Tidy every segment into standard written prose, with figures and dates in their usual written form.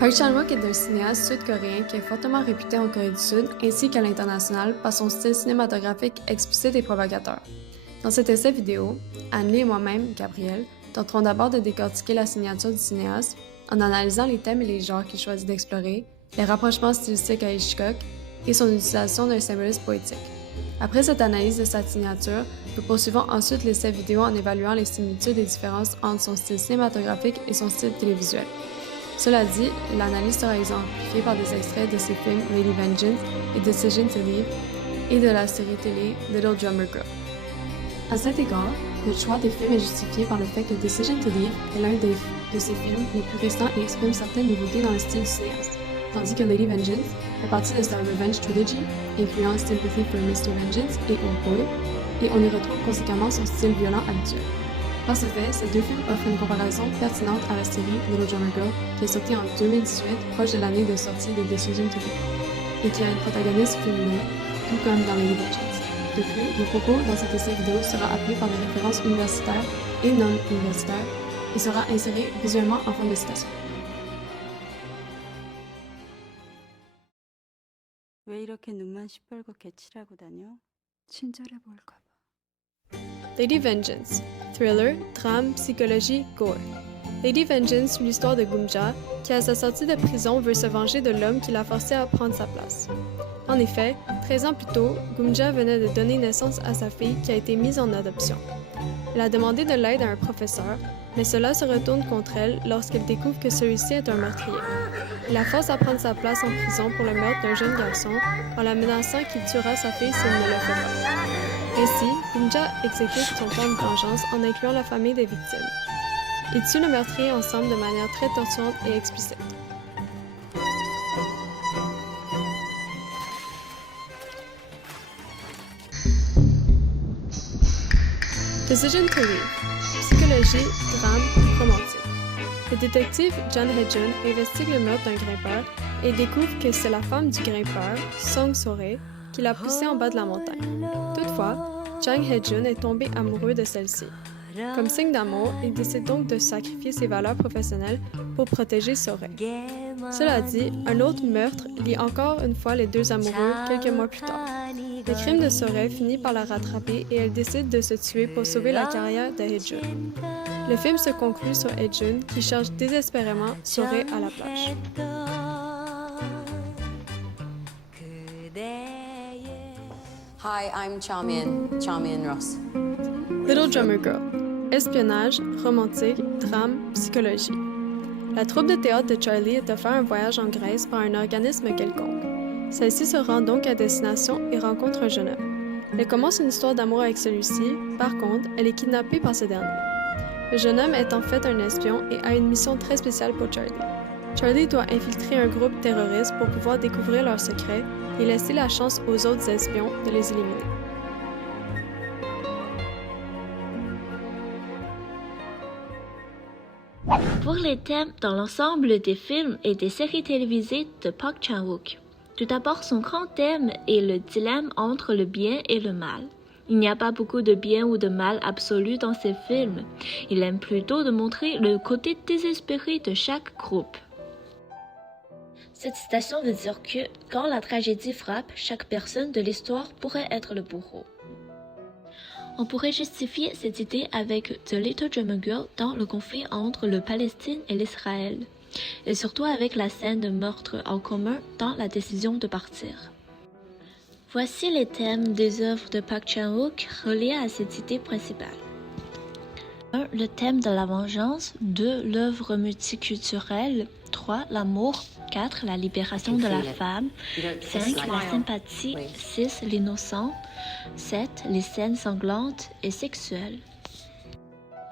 Park Chan-wook est un cinéaste sud-coréen qui est fortement réputé en Corée du Sud ainsi qu'à l'international par son style cinématographique explicite et provocateur. Dans cet essai vidéo, Anne-Lee et moi-même, Gabrielle, tenterons d'abord de décortiquer la signature du cinéaste en analysant les thèmes et les genres qu'il choisit d'explorer, les rapprochements stylistiques à Hitchcock et son utilisation d'un symbolisme poétique. Après cette analyse de sa signature, nous poursuivons ensuite l'essai vidéo en évaluant les similitudes et différences entre son style cinématographique et son style télévisuel. Cela dit, l'analyse sera exemplifiée par des extraits de ses films Lady Vengeance et Decision to Leave et de la série télé Little Drummer Girl. À cet égard, le choix des films est justifié par le fait que Decision to Leave est l'un de ses films les plus récents et exprime certaines nouveautés dans le style du cinéaste, tandis que Lady Vengeance fait partie de sa Revenge Trilogy, incluant Sympathy for Mr. Vengeance et Old Boy, et on y retrouve conséquemment son style violent habituel. Par ce fait, ces deux films offrent une comparaison pertinente à la série Little Drummer Girl, qui est sortie en 2018, proche de l'année de sortie de Decision to Leave, et qui a une protagoniste féminine, tout comme dans Lady Vengeance. De plus, le propos dans cet essai vidéo sera appuyé par des références universitaires et non universitaires et sera inséré visuellement en forme de citation. 왜 이렇게 눈만 시뻘겋게 칠하고 다녀? 친절해 보일까 봐. Lady Vengeance, thriller, drame, psychologie, gore. Lady Vengeance suit l'histoire de Gumja, qui à sa sortie de prison veut se venger de l'homme qui l'a forcé à prendre sa place. En effet, 13 ans plus tôt, Gumja venait de donner naissance à sa fille qui a été mise en adoption. Elle a demandé de l'aide à un professeur, mais cela se retourne contre elle lorsqu'elle découvre que celui-ci est un meurtrier. Il la force à prendre sa place en prison pour le meurtre d'un jeune garçon en la menaçant qu'il tuera sa fille s'il ne le fait pas. Ainsi, Gumja exécute son plan de vengeance en incluant la famille des victimes. Ils tuent le meurtrier ensemble de manière très torturante et explicite. Decision to Leave. Psychologie, drame, romantique. Le détective John Hae-jun investigue le meurtre d'un grimpeur et découvre que c'est la femme du grimpeur, Song So-rae, qui l'a poussé en bas de la montagne. Toutefois, Jang Hae-jun est tombé amoureux de celle-ci. Comme signe d'amour, il décide donc de sacrifier ses valeurs professionnelles pour protéger So-rae. Cela dit, un autre meurtre lie encore une fois les deux amoureux quelques mois plus tard. Le crime de So-rae finit par la rattraper et elle décide de se tuer pour sauver la carrière de Hae-jun. Le film se conclut sur Hae-jun qui cherche désespérément So-rae à la plage. Hi, I'm Cha-min Ross. Little Drummer Girl. Espionnage, romantique, drame, psychologie. La troupe de théâtre de Charlie est offert un voyage en Grèce par un organisme quelconque. Celle-ci se rend donc à destination et rencontre un jeune homme. Elle commence une histoire d'amour avec celui-ci, par contre, elle est kidnappée par ce dernier. Le jeune homme est en fait un espion et a une mission très spéciale pour Charlie. Charlie doit infiltrer un groupe terroriste pour pouvoir découvrir leurs secrets et laisser la chance aux autres espions de les éliminer. Pour les thèmes dans l'ensemble des films et des séries télévisées de Park Chan-wook. Tout d'abord, son grand thème est le dilemme entre le bien et le mal. Il n'y a pas beaucoup de bien ou de mal absolu dans ses films. Il aime plutôt de montrer le côté désespéré de chaque groupe. Cette citation veut dire que, quand la tragédie frappe, chaque personne de l'histoire pourrait être le bourreau. On pourrait justifier cette idée avec The Little Drummer Girl dans le conflit entre le Palestine et l'Israël, et surtout avec la scène de meurtre en commun dans la décision de partir. Voici les thèmes des œuvres de Park Chan-wook reliés à cette idée principale. 1. Le thème de la vengeance. 2. L'œuvre multiculturelle. 3. L'amour. 4. La libération de la femme. 5. La sympathie. 6. L'innocent. 7. Les scènes sanglantes et sexuelles.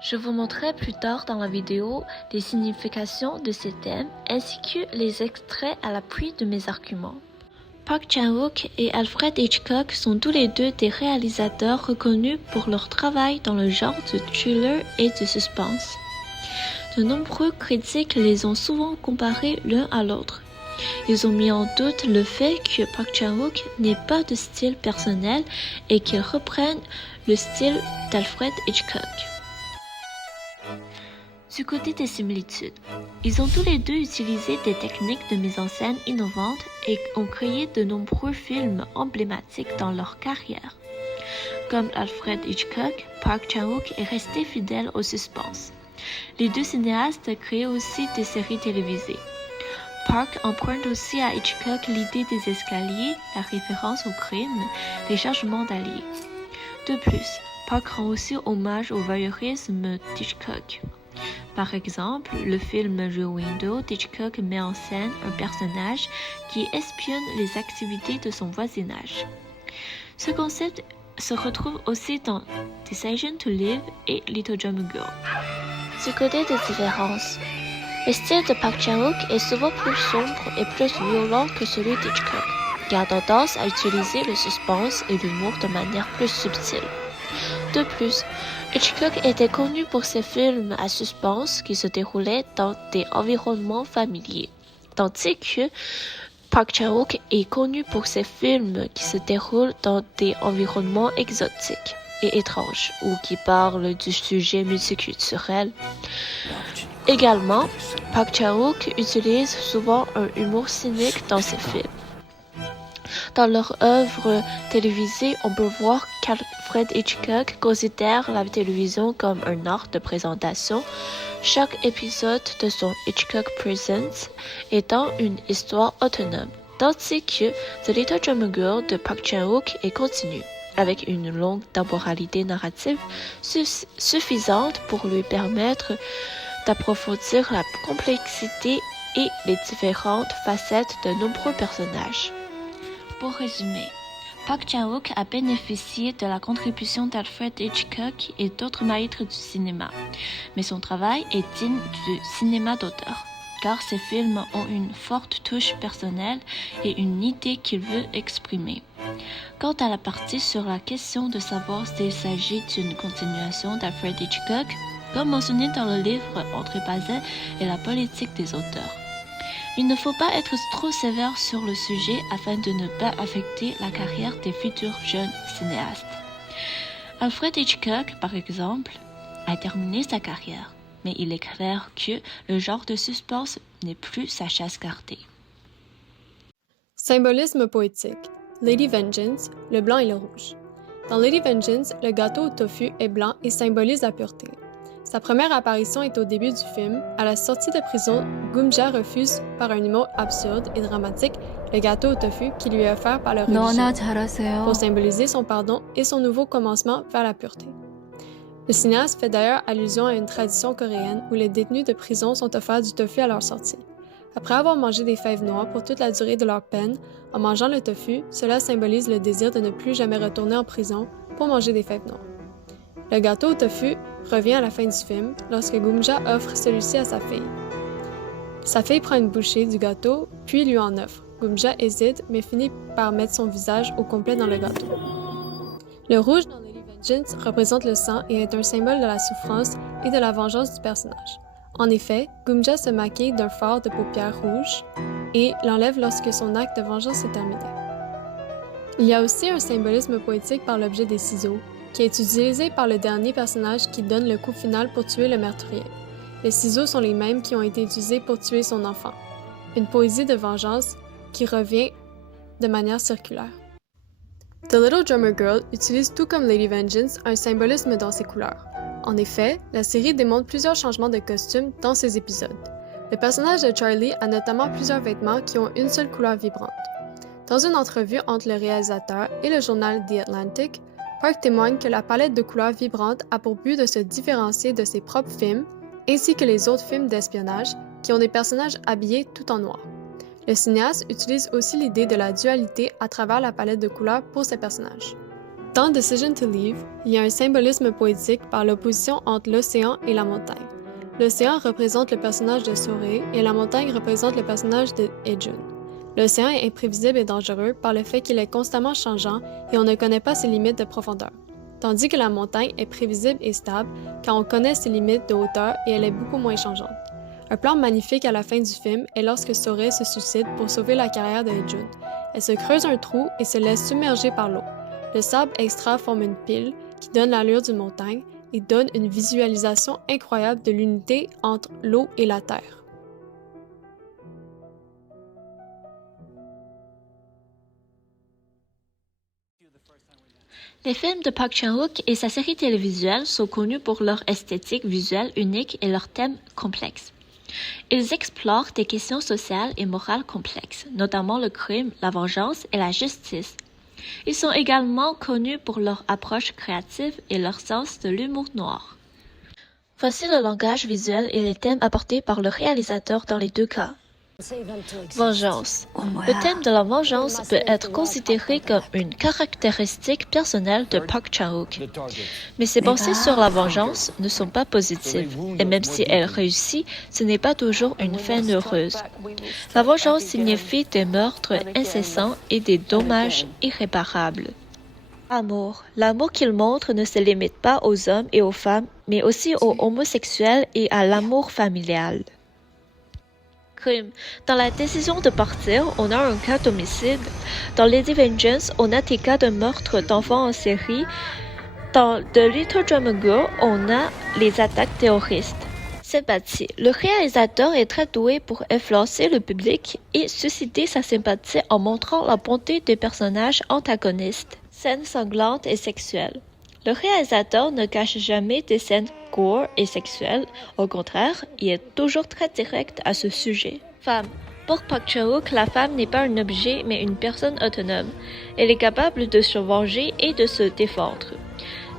Je vous montrerai plus tard dans la vidéo les significations de ces thèmes ainsi que les extraits à l'appui de mes arguments. Park Chan-wook et Alfred Hitchcock sont tous les deux des réalisateurs reconnus pour leur travail dans le genre de thriller et de suspense. De nombreux critiques les ont souvent comparés l'un à l'autre. Ils ont mis en doute le fait que Park Chan-wook n'ait pas de style personnel et qu'il reprenne le style d'Alfred Hitchcock. Du côté des similitudes, ils ont tous les deux utilisé des techniques de mise en scène innovantes et ont créé de nombreux films emblématiques dans leur carrière. Comme Alfred Hitchcock, Park Chan-wook est resté fidèle au suspense. Les deux cinéastes créent aussi des séries télévisées. Park emprunte aussi à Hitchcock l'idée des escaliers, la référence au crime, les changements d'alliés. De plus, Park rend aussi hommage au voyeurisme d'Hitchcock. Par exemple, le film Rear Window d'Hitchcock met en scène un personnage qui espionne les activités de son voisinage. Ce concept se retrouve aussi dans Decision to Live et Little Drummer Girl. Du côté des différences, le style de Park Chan-wook est souvent plus sombre et plus violent que celui d'Hitchcock, qui a tendance à utiliser le suspense et l'humour de manière plus subtile. De plus, Hitchcock était connu pour ses films à suspense qui se déroulaient dans des environnements familiers, tandis que Park Chan-wook est connu pour ses films qui se déroulent dans des environnements exotiques et étranges ou qui parlent du sujet multiculturel. Également, Park Chan-wook utilise souvent un humour cynique dans ses films. Dans leur œuvre télévisée, on peut voir qu'Alfred Hitchcock considère la télévision comme un art de présentation, chaque épisode de son Hitchcock Presents étant une histoire autonome, tandis que The Little Drummer Girl de Park Chan-wook est continue, avec une longue temporalité narrative suffisante pour lui permettre d'approfondir la complexité et les différentes facettes de nombreux personnages. Pour résumer, Park Chan-wook a bénéficié de la contribution d'Alfred Hitchcock et d'autres maîtres du cinéma, mais son travail est digne du cinéma d'auteur, car ses films ont une forte touche personnelle et une idée qu'il veut exprimer. Quant à la partie sur la question de savoir s'il s'agit d'une continuation d'Alfred Hitchcock, comme mentionné dans le livre André Bazin et la politique des auteurs, il ne faut pas être trop sévère sur le sujet afin de ne pas affecter la carrière des futurs jeunes cinéastes. Alfred Hitchcock, par exemple, a terminé sa carrière, mais il est clair que le genre de suspense n'est plus sa chasse gardée. Symbolisme poétique. Lady Vengeance, le blanc et le rouge. Dans Lady Vengeance, le gâteau au tofu est blanc et symbolise la pureté. Sa première apparition est au début du film. À la sortie de prison, Goomja refuse par un humour absurde et dramatique le gâteau au tofu qui lui est offert par le religieux pour symboliser son pardon et son nouveau commencement vers la pureté. Le cinéaste fait d'ailleurs allusion à une tradition coréenne où les détenus de prison sont offerts du tofu à leur sortie. Après avoir mangé des fèves noires pour toute la durée de leur peine, en mangeant le tofu, cela symbolise le désir de ne plus jamais retourner en prison pour manger des fèves noires. Le gâteau au tofu revient à la fin du film lorsque Goomja offre celui-ci à sa fille. Sa fille prend une bouchée du gâteau, puis lui en offre. Goomja hésite, mais finit par mettre son visage au complet dans le gâteau. Le rouge dans Lady Vengeance représente le sang et est un symbole de la souffrance et de la vengeance du personnage. En effet, Goomja se maquille d'un fard de paupières rouges et l'enlève lorsque son acte de vengeance est terminé. Il y a aussi un symbolisme poétique par l'objet des ciseaux, qui est utilisé par le dernier personnage qui donne le coup final pour tuer le meurtrier. Les ciseaux sont les mêmes qui ont été utilisés pour tuer son enfant. Une poésie de vengeance qui revient de manière circulaire. The Little Drummer Girl utilise tout comme Lady Vengeance un symbolisme dans ses couleurs. En effet, la série démontre plusieurs changements de costume dans ses épisodes. Le personnage de Charlie a notamment plusieurs vêtements qui ont une seule couleur vibrante. Dans une entrevue entre le réalisateur et le journal The Atlantic, Park témoigne que la palette de couleurs vibrantes a pour but de se différencier de ses propres films, ainsi que les autres films d'espionnage qui ont des personnages habillés tout en noir. Le cinéaste utilise aussi l'idée de la dualité à travers la palette de couleurs pour ses personnages. Dans Decision to Leave, il y a un symbolisme poétique par l'opposition entre l'océan et la montagne. L'océan représente le personnage de Sorey et la montagne représente le personnage de Hye-jun. L'océan est imprévisible et dangereux par le fait qu'il est constamment changeant et on ne connaît pas ses limites de profondeur, tandis que la montagne est prévisible et stable car on connaît ses limites de hauteur et elle est beaucoup moins changeante. Un plan magnifique à la fin du film est lorsque Sorey se suicide pour sauver la carrière de Hye-jun. Elle se creuse un trou et se laisse submerger par l'eau. Le sable extra forme une pile qui donne l'allure d'une montagne et donne une visualisation incroyable de l'unité entre l'eau et la terre. Les films de Park Chan-wook et sa série télévisuelle sont connus pour leur esthétique visuelle unique et leurs thèmes complexes. Ils explorent des questions sociales et morales complexes, notamment le crime, la vengeance et la justice. Ils sont également connus pour leur approche créative et leur sens de l'humour noir. Voici le langage visuel et les thèmes apportés par le réalisateur dans les deux cas. Vengeance. Le thème de la vengeance peut être considéré comme une caractéristique personnelle de Park Chan-wook. Mais ses pensées sur la vengeance ne sont pas positives, et même si elle réussit, ce n'est pas toujours une fin heureuse. La vengeance signifie des meurtres incessants et des dommages irréparables. Amour. L'amour qu'il montre ne se limite pas aux hommes et aux femmes, mais aussi aux homosexuels et à l'amour familial. Crime. Dans la décision de partir, on a un cas d'homicide. Dans Lady Vengeance, on a des cas de meurtre d'enfants en série. Dans The Little Drummer Girl, on a les attaques terroristes. Sympathie. Le réalisateur est très doué pour influencer le public et susciter sa sympathie en montrant la bonté des personnages antagonistes. Scènes sanglantes et sexuelles. Le réalisateur ne cache jamais des scènes gore et sexuelles. Au contraire, il est toujours très direct à ce sujet. Femme. Pour Park Chan-wook, la femme n'est pas un objet mais une personne autonome. Elle est capable de se venger et de se défendre.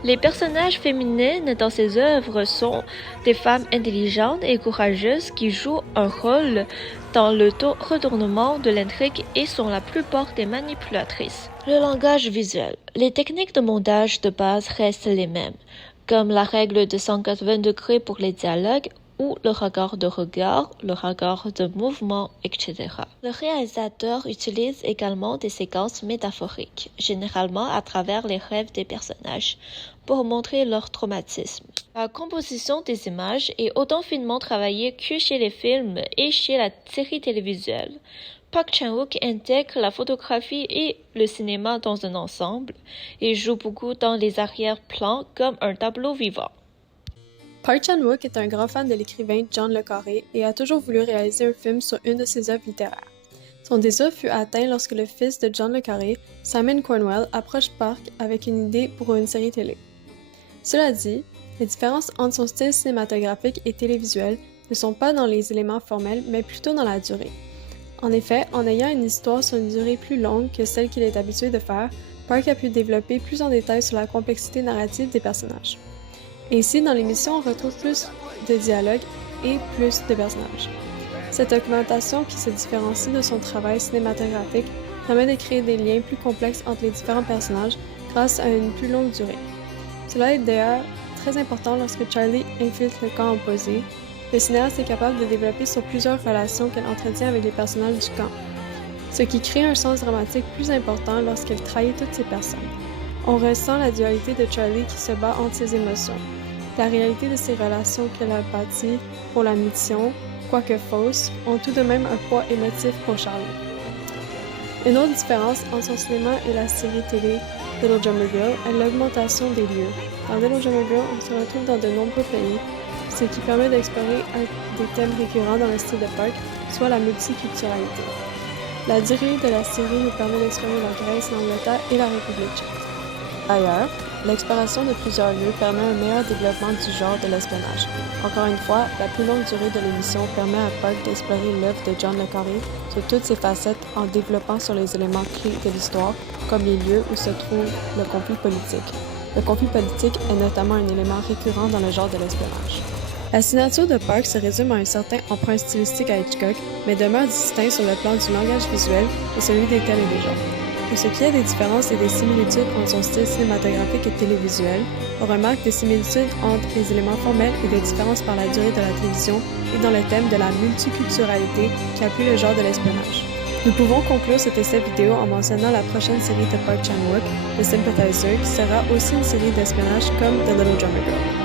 Les personnages féminins dans ses œuvres sont des femmes intelligentes et courageuses qui jouent un rôle dans le retournement de l'intrigue et sont la plupart des manipulatrices. Le langage visuel. Les techniques de montage de base restent les mêmes, comme la règle de 180 degrés pour les dialogues ou le regard de mouvement, etc. Le réalisateur utilise également des séquences métaphoriques, généralement à travers les rêves des personnages, pour montrer leur traumatisme. La composition des images est autant finement travaillée que chez les films et chez la série télévisuelle. Park Chan-wook intègre la photographie et le cinéma dans un ensemble et joue beaucoup dans les arrière-plans comme un tableau vivant. Park Chan-wook est un grand fan de l'écrivain John le Carré et a toujours voulu réaliser un film sur une de ses œuvres littéraires. Son désir fut atteint lorsque le fils de John le Carré, Simon Cornwell, approche Park avec une idée pour une série télé. Cela dit, les différences entre son style cinématographique et télévisuel ne sont pas dans les éléments formels, mais plutôt dans la durée. En effet, en ayant une histoire sur une durée plus longue que celle qu'il est habitué de faire, Park a pu développer plus en détail sur la complexité narrative des personnages. Ainsi, dans l'émission, on retrouve plus de dialogues et plus de personnages. Cette augmentation qui se différencie de son travail cinématographique permet de créer des liens plus complexes entre les différents personnages grâce à une plus longue durée. Cela est d'ailleurs très important lorsque Charlie infiltre le camp opposé. Le cinéaste est capable de développer sur plusieurs relations qu'elle entretient avec les personnages du camp, ce qui crée un sens dramatique plus important lorsqu'elle trahit toutes ces personnes. On ressent la dualité de Charlie qui se bat entre ses émotions, la réalité de ses relations qu'elle a bâties pour la mission, quoique fausses, ont tout de même un poids émotif pour Charlie. Une autre différence entre son cinéma et la série télé Little Drummer Girl est l'augmentation des lieux. Dans Little Drummer Girl, on se retrouve dans de nombreux pays, ce qui permet d'explorer un des thèmes récurrents dans le style de Park, soit la multiculturalité. La durée de la série nous permet d'explorer la Grèce, l'Angleterre et la République tchèque. D'ailleurs, l'exploration de plusieurs lieux permet un meilleur développement du genre de l'espionnage. Encore une fois, la plus longue durée de l'émission permet à Park d'explorer l'œuvre de John le Carré sur toutes ses facettes en développant sur les éléments clés de l'histoire, comme les lieux où se trouve le conflit politique. Le conflit politique est notamment un élément récurrent dans le genre de l'espionnage. La signature de Park se résume à un certain emprunt stylistique à Hitchcock, mais demeure distinct sur le plan du langage visuel et celui des thèmes et des genres. Pour ce qui est des différences et des similitudes entre son style cinématographique et télévisuel, on remarque des similitudes entre les éléments formels et des différences par la durée de la télévision et dans le thème de la multiculturalité qui appuie le genre de l'espionnage. Nous pouvons conclure cet essai vidéo en mentionnant la prochaine série de Park Chan-wook, The Sympathizer, qui sera aussi une série d'espionnage comme The Little Drummer Girl.